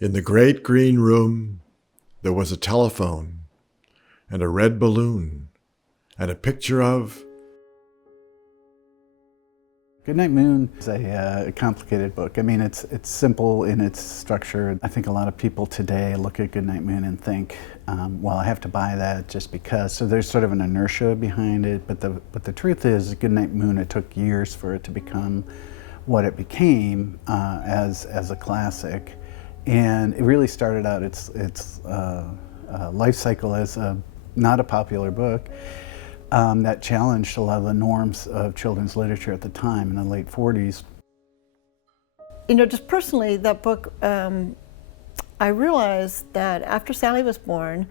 In the great green room, there was a telephone and a red balloon and a picture of... Goodnight Moon is a complicated book. I mean, it's simple in its structure. I think a lot of people today look at Goodnight Moon and think, well, I have to buy that just because. So there's sort of an inertia behind it. But the truth is, Goodnight Moon, it took years for it to become what it became as a classic. And it really started out its life cycle as not a popular book. That challenged a lot of the norms of children's literature at the time in the late 40s. You know, just personally, that book, I realized that after Sally was born,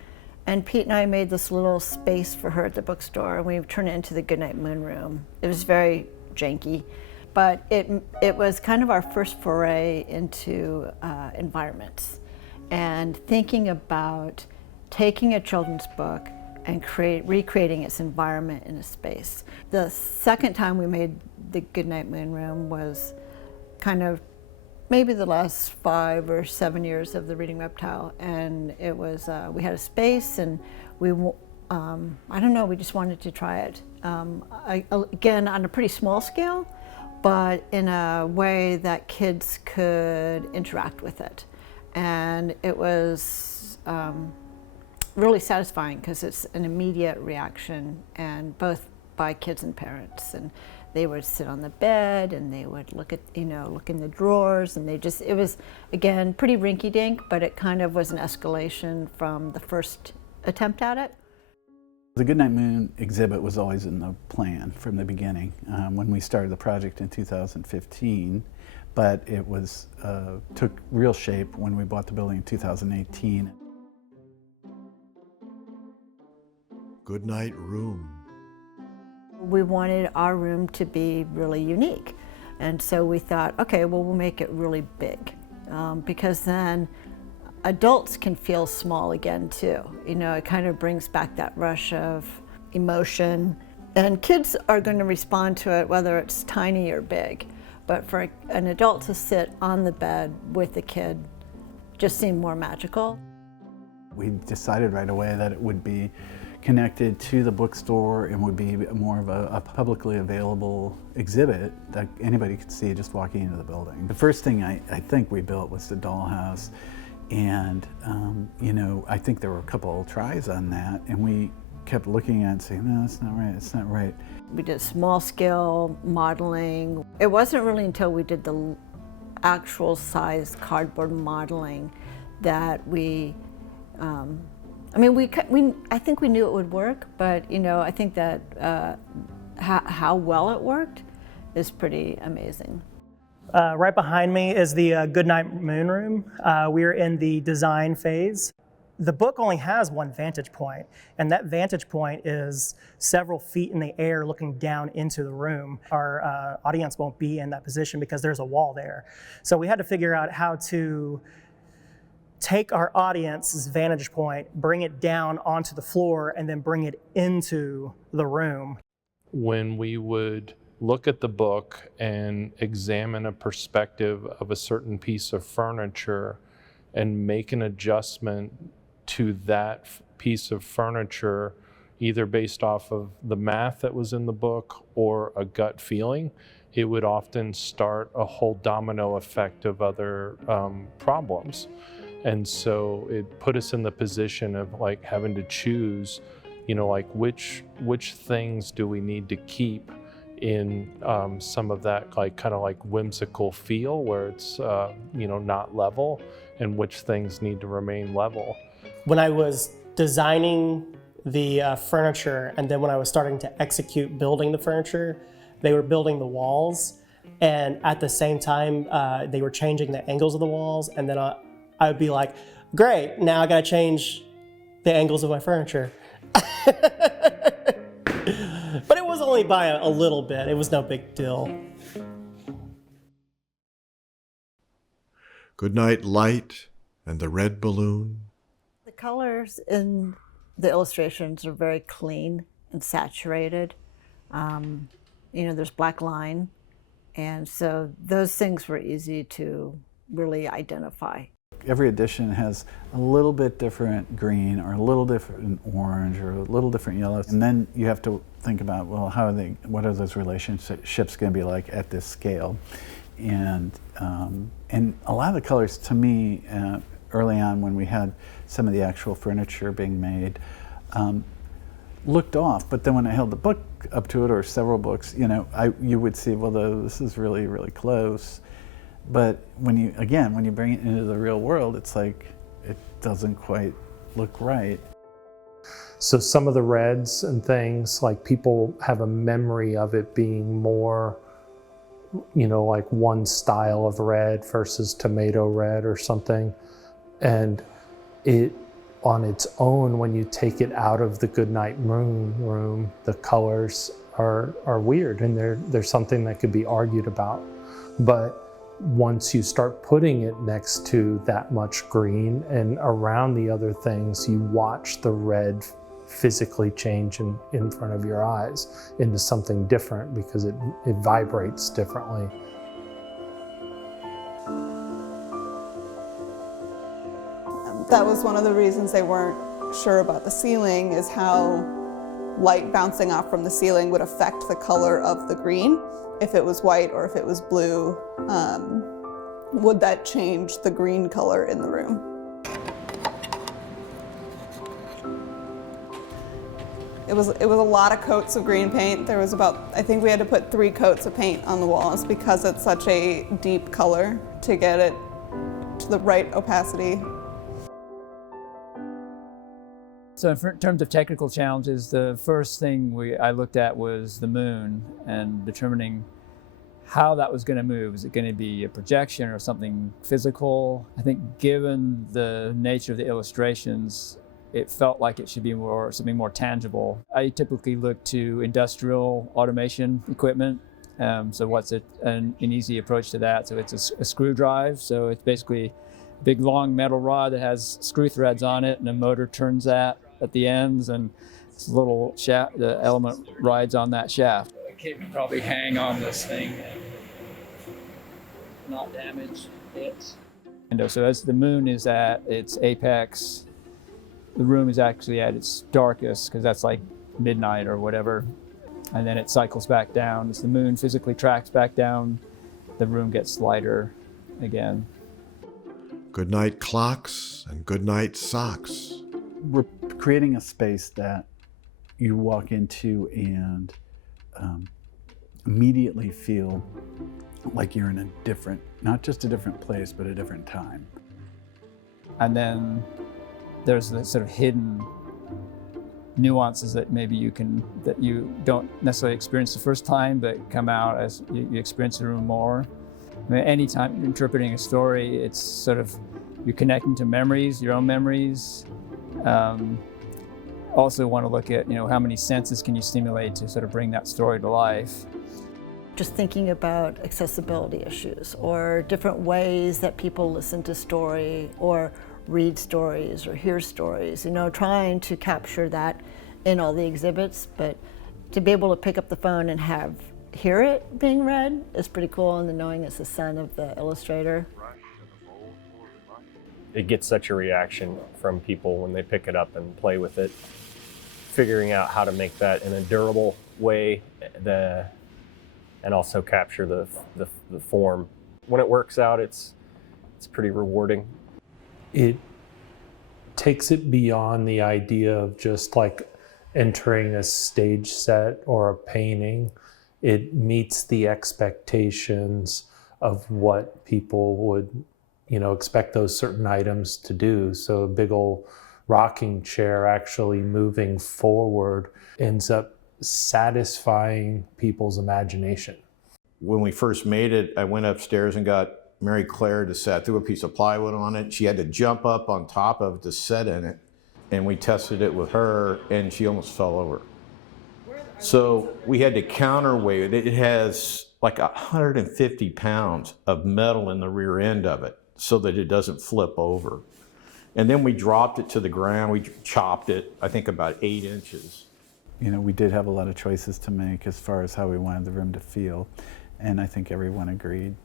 and Pete and I made this little space for her at the bookstore, and we turned it into the Goodnight Moon room. It was very janky, but it was kind of our first foray into environments and thinking about taking a children's book and recreating its environment in a space. The second time we made the Goodnight Moon room was kind of maybe the last 5 or 7 years of the Reading Reptile, and it was we had a space, and we I don't know, we just wanted to try it again on a pretty small scale, but in a way that kids could interact with it, and it was really satisfying because it's an immediate reaction, and both by kids and parents. And they would sit on the bed and they would look at, look in the drawers, and it was, again, pretty rinky-dink, but it kind of was an escalation from the first attempt at it. The Goodnight Moon exhibit was always in the plan from the beginning when we started the project in 2015, but it was took real shape when we bought the building in 2018. Goodnight room. We wanted our room to be really unique, and so we thought, okay, well, we'll make it really big, because then adults can feel small again too. It kind of brings back that rush of emotion, and kids are going to respond to it whether it's tiny or big, but for an adult to sit on the bed with a kid just seemed more magical. We decided right away that it would be connected to the bookstore and would be more of a publicly available exhibit that anybody could see just walking into the building. The first thing I think we built was the dollhouse, and I think there were a couple of tries on that, and we kept looking at it and saying, no, it's not right, it's not right. We did small scale modeling. It wasn't really until we did the actual size cardboard modeling that we I think we knew it would work, but I think that how well it worked is pretty amazing. Right behind me is the Goodnight Moon room. We're in the design phase. The book only has one vantage point, and that vantage point is several feet in the air looking down into the room. Our audience won't be in that position because there's a wall there. So we had to figure out how to take our audience's vantage point, bring it down onto the floor, and then bring it into the room. When we would look at the book and examine a perspective of a certain piece of furniture and make an adjustment to that piece of furniture, either based off of the math that was in the book or a gut feeling, it would often start a whole domino effect of other problems. And so it put us in the position of like having to choose, which things do we need to keep in some of that kind of whimsical feel where it's not level, and which things need to remain level. When I was designing the furniture, and then when I was starting to execute building the furniture, they were building the walls, and at the same time they were changing the angles of the walls, and then I would be like, great, now I gotta change the angles of my furniture. But it was only by a little bit, it was no big deal. Goodnight light and the red balloon. The colors in the illustrations are very clean and saturated. There's black line, and so those things were easy to really identify. Every edition has a little bit different green or a little different orange or a little different yellow. And then you have to think about, well, what are those relationships going to be like at this scale? And a lot of the colors, to me, early on when we had some of the actual furniture being made, looked off. But then when I held the book up to it, or several books, you would see, well, this is really, really close. But when you bring it into the real world, it's like, it doesn't quite look right. So some of the reds and things, like people have a memory of it being more, like one style of red versus tomato red or something. And it, on its own, when you take it out of the Goodnight Moon room, the colors are weird, and there's something that could be argued about. But once you start putting it next to that much green and around the other things, you watch the red physically change in front of your eyes into something different because it vibrates differently. That was one of the reasons they weren't sure about the ceiling, is how light bouncing off from the ceiling would affect the color of the green. If it was white or if it was blue, would that change the green color in the room? It was a lot of coats of green paint. There was I think we had to put 3 coats of paint on the walls because it's such a deep color to get it to the right opacity. So in terms of technical challenges, the first thing I looked at was the moon and determining how that was going to move. Is it going to be a projection or something physical? I think given the nature of the illustrations, it felt like it should be something more tangible. I typically look to industrial automation equipment. So what's an easy approach to that? So it's a screw drive. So it's basically a big long metal rod that has screw threads on it, and a motor turns that at the ends, and this little shaft, the element rides on that shaft. The kid can probably hang on this thing and not damage it. And so as the moon is at its apex, the room is actually at its darkest, because that's like midnight or whatever. And then it cycles back down. As the moon physically tracks back down, the room gets lighter again. Goodnight clocks and goodnight socks. We're creating a space that you walk into and immediately feel like you're in a different, not just a different place, but a different time. And then there's the sort of hidden nuances that that you don't necessarily experience the first time, but come out as you experience the room more. I mean, anytime you're interpreting a story, it's sort of, you're connecting to memories, your own memories. Also want to look at, how many senses can you stimulate to sort of bring that story to life. Just thinking about accessibility issues or different ways that people listen to story or read stories or hear stories, trying to capture that in all the exhibits, but to be able to pick up the phone and hear it being read is pretty cool, and then knowing it's the son of the illustrator. It gets such a reaction from people when they pick it up and play with it, figuring out how to make that in a durable way and also capture the form. When it works out, it's pretty rewarding. It takes it beyond the idea of just like entering a stage set or a painting. It meets the expectations of what people would, expect those certain items to do. So a big old rocking chair actually moving forward ends up satisfying people's imagination. When we first made it, I went upstairs and got Mary Claire to set, threw a piece of plywood on it. She had to jump up on top of it to set in it. And we tested it with her, and she almost fell over. So we had to counterweight it. It has like 150 pounds of metal in the rear end of it so that it doesn't flip over. And then we dropped it to the ground. We chopped it, I think, about 8 inches. We did have a lot of choices to make as far as how we wanted the room to feel. And I think everyone agreed.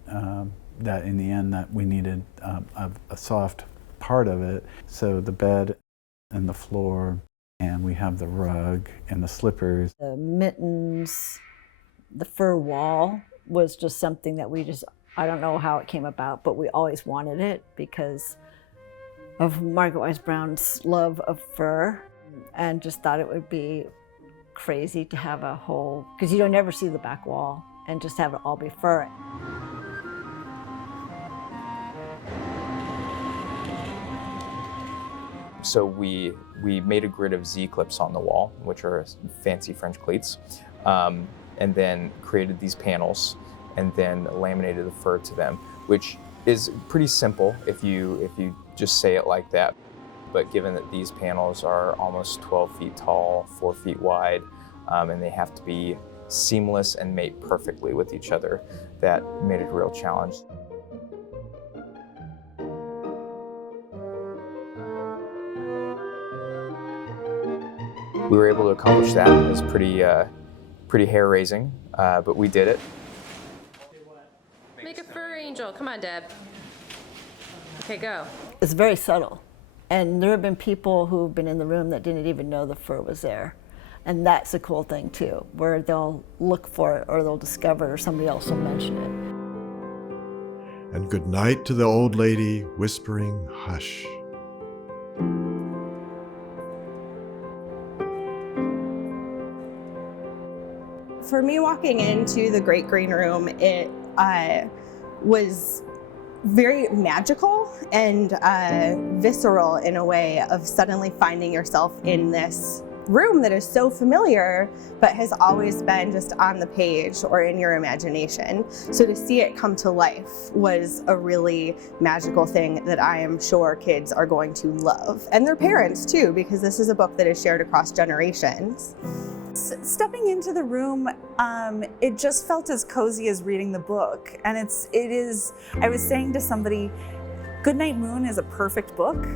that in the end that we needed a soft part of it. So the bed and the floor, and we have the rug and the slippers. The mittens, the fur wall was just something that I don't know how it came about, but we always wanted it because of Margaret Wise Brown's love of fur, and just thought it would be crazy to have a hole, because you don't ever see the back wall, and just have it all be fur. So we made a grid of Z-clips on the wall, which are fancy French cleats, and then created these panels and then laminated the fur to them, which is pretty simple if you just say it like that. But given that these panels are almost 12 feet tall, 4 feet wide, and they have to be seamless and mate perfectly with each other, that made it a real challenge. We were able to accomplish that. It was pretty hair-raising, but we did it. Make a fur angel. Come on, Deb. Okay, go. It's very subtle. And there have been people who've been in the room that didn't even know the fur was there. And that's a cool thing too, where they'll look for it or they'll discover it or somebody else will mention it. And good night to the old lady whispering hush. For me, walking into the Great Green Room, it was very magical and visceral in a way of suddenly finding yourself in this room that is so familiar but has always been just on the page or in your imagination. So to see it come to life was a really magical thing that I am sure kids are going to love, and their parents too, because this is a book that is shared across generations. Stepping into the room, it just felt as cozy as reading the book. And it is, I was saying to somebody, Goodnight Moon is a perfect book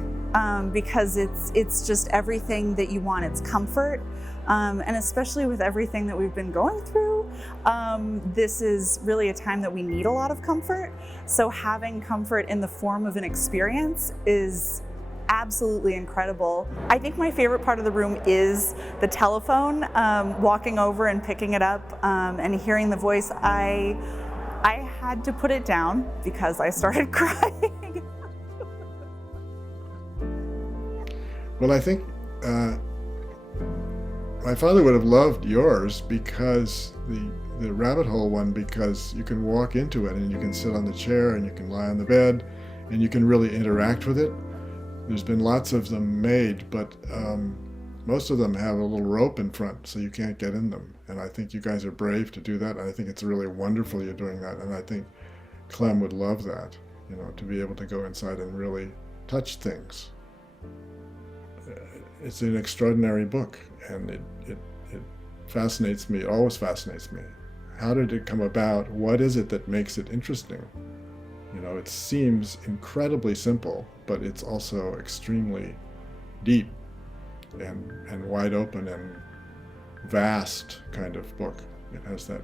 because it's just everything that you want. It's comfort, and especially with everything that we've been going through, this is really a time that we need a lot of comfort. So having comfort in the form of an experience is absolutely incredible. I think my favorite part of the room is the telephone, walking over and picking it up and hearing the voice. I had to put it down because I started crying. Well, I think my father would have loved yours because the rabbit hole one, because you can walk into it and you can sit on the chair and you can lie on the bed and you can really interact with it. There's been lots of them made, but most of them have a little rope in front so you can't get in them. And I think you guys are brave to do that. And I think it's really wonderful you're doing that. And I think Clem would love that, to be able to go inside and really touch things. It's an extraordinary book, and it fascinates me. It always fascinates me. How did it come about? What is it that makes it interesting? It seems incredibly simple, but it's also extremely deep and wide open and vast kind of book. It has that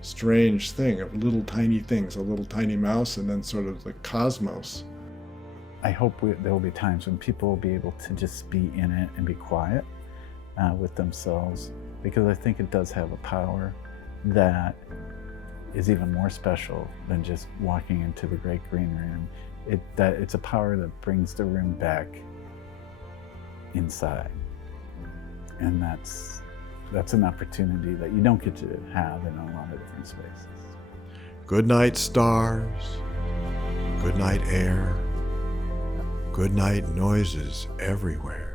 strange thing of little tiny things, a little tiny mouse, and then sort of the cosmos. I hope there will be times when people will be able to just be in it and be quiet with themselves, because I think it does have a power that is even more special than just walking into the Great Green Room. It's a power that brings the room back inside. And that's an opportunity that you don't get to have in a lot of different spaces. Good night, stars. Good night, air. Good night, noises everywhere.